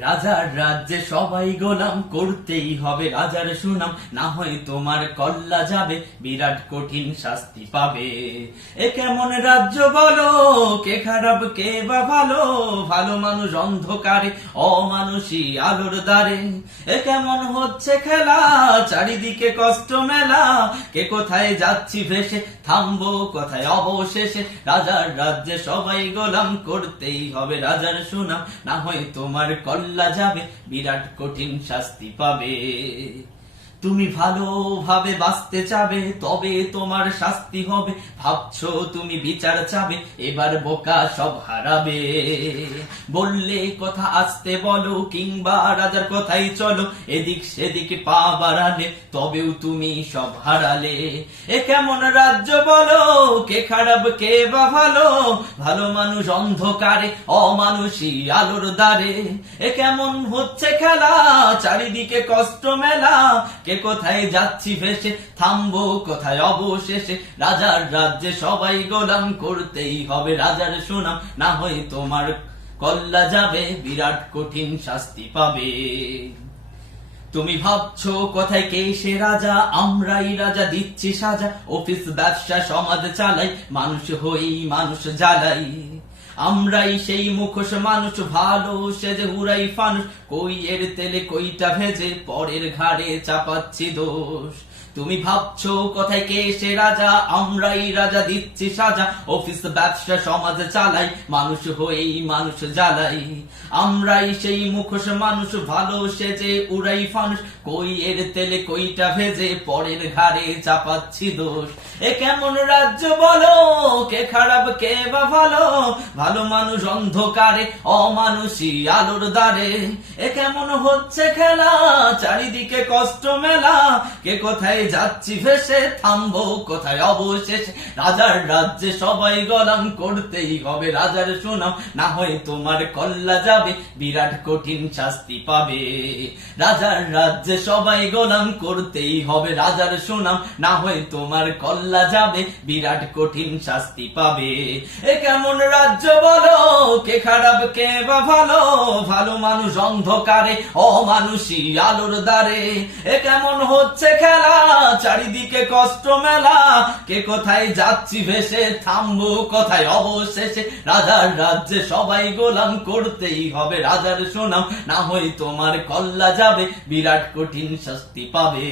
রাজার রাজ্যে সবাই গোলাম, করতেই হবে রাজার সুনাম, না হয় তোমার কল্লা যাবে, বিরাট কঠিন শাস্তি পাবে। এ কেমন রাজ্য বলো, কে খারাপ কে বা ভালো, ভালো মানুষ অন্ধকারে, অমানুষী আলোর দ্বারে। এ কেমন হচ্ছে খেলা, চারিদিকে কষ্ট মেলা, কে কোথায় যাচ্ছি ভেসে, থামবো কোথায় অবশেষে। রাজার রাজ্যে সবাই গোলাম, করতেই হবে রাজার সুনাম, না হয় তোমার কল্লা যাবে, বিরাট কঠিন শাস্তি পাবে। তুমি ভালোভাবে বাঁচতে চাবে, তবে তোমার শাস্তি হবে, ভাবছো তুমি বিচার চাবে, এবার বোকা সব হারাবে। বললে কথা আসতে বলো, কিংবা রাজার কথাই চলো, এদিক সেদিক পা বাড়ালে, তবেও তুমি সব হারালে। এ কেমন রাজ্য বলো, কে খারাপ কে বা ভালো, ভালো মানুষ অন্ধকারে, অমানুষী আলোর দ্বারে। এ কেমন হচ্ছে খেলা, চারিদিকে কষ্ট মেলা, কে কোথায় যাচ্ছি ভেসে, থামবো কোথায় অবশেষে। রাজার রাজ্যে সবাই গোলাম, করতেই হবে রাজার সুনাম, না হয় তোমার কল্লা যাবে, বিরাট কঠিন শাস্তি পাবে। তুমি ভাবছো কোথায় কে সে রাজা, আমরাই রাজা দিচ্ছি সাজা, অফিস ব্যবসা সমাজ চালাই, মানুষ হই মানুষ জ্বালাই। আমরাই সেই মুখোশ মানুষ, ভালো সেজে উড়াই ফানুষ, কই এর তেলে কইটা ভেজে, পরের ঘাড়ে চাপাচ্ছি দোষ। তুমি ভাবছো কোথায় কে সে রাজা, আমরাই রাজা দিচ্ছি সাজা, অফিস ব্যবসা সমাজ চালাই, মানুষ হয়েই মানুষ জ্বালাই। আমরাই সেই মুখোশ মানুষ, ভালো সেজে উড়াই ফানুষ, কই এর তেলে কইটা ভেজে, পরের ঘাড়ে চাপাচ্ছি দোষ। এ কেমন রাজ্য বলো, কে খারাপ কে বা ভালো, ভালো মানুষ অন্ধকারে, অমানুষী আলোর দ্বারে। এ কেমন হচ্ছে খেলা, চারিদিকে কষ্ট মেলা, কে কোথায় যাচ্ছি ভেসে, থামবো কোথায় অবশেষে। রাজার রাজ্যে সবাই গোলাম, করতেই হবে রাজার সুনাম, না হয় তোমার কল্লা যাবে, বিরাট কঠিন শাস্তি পাবে। রাজার রাজ্যে সবাই গোলাম, করতেই হবে রাজার সুনাম, না হয় তোমার কল্লা যাবে, বিরাট কঠিন শাস্তি পাবে। এ কেমন রাজ্য বলো, কে খারাপ কে বা ভালো, ভালো মানুষ অন্ধকারে, অমানুষী আলোর দ্বারে। এ কেমন হচ্ছে খেলা, চারিদিকে কষ্ট মেলা, কে কোথায় যাচ্ছি ভেসে, থামবো কোথায় অবশেষে। রাজার রাজ্যে সবাই গোলাম, করতেই হবে রাজার সুনাম, না হয় তোমার কল্লা যাবে, বিরাট কঠিন শাস্তি পাবে।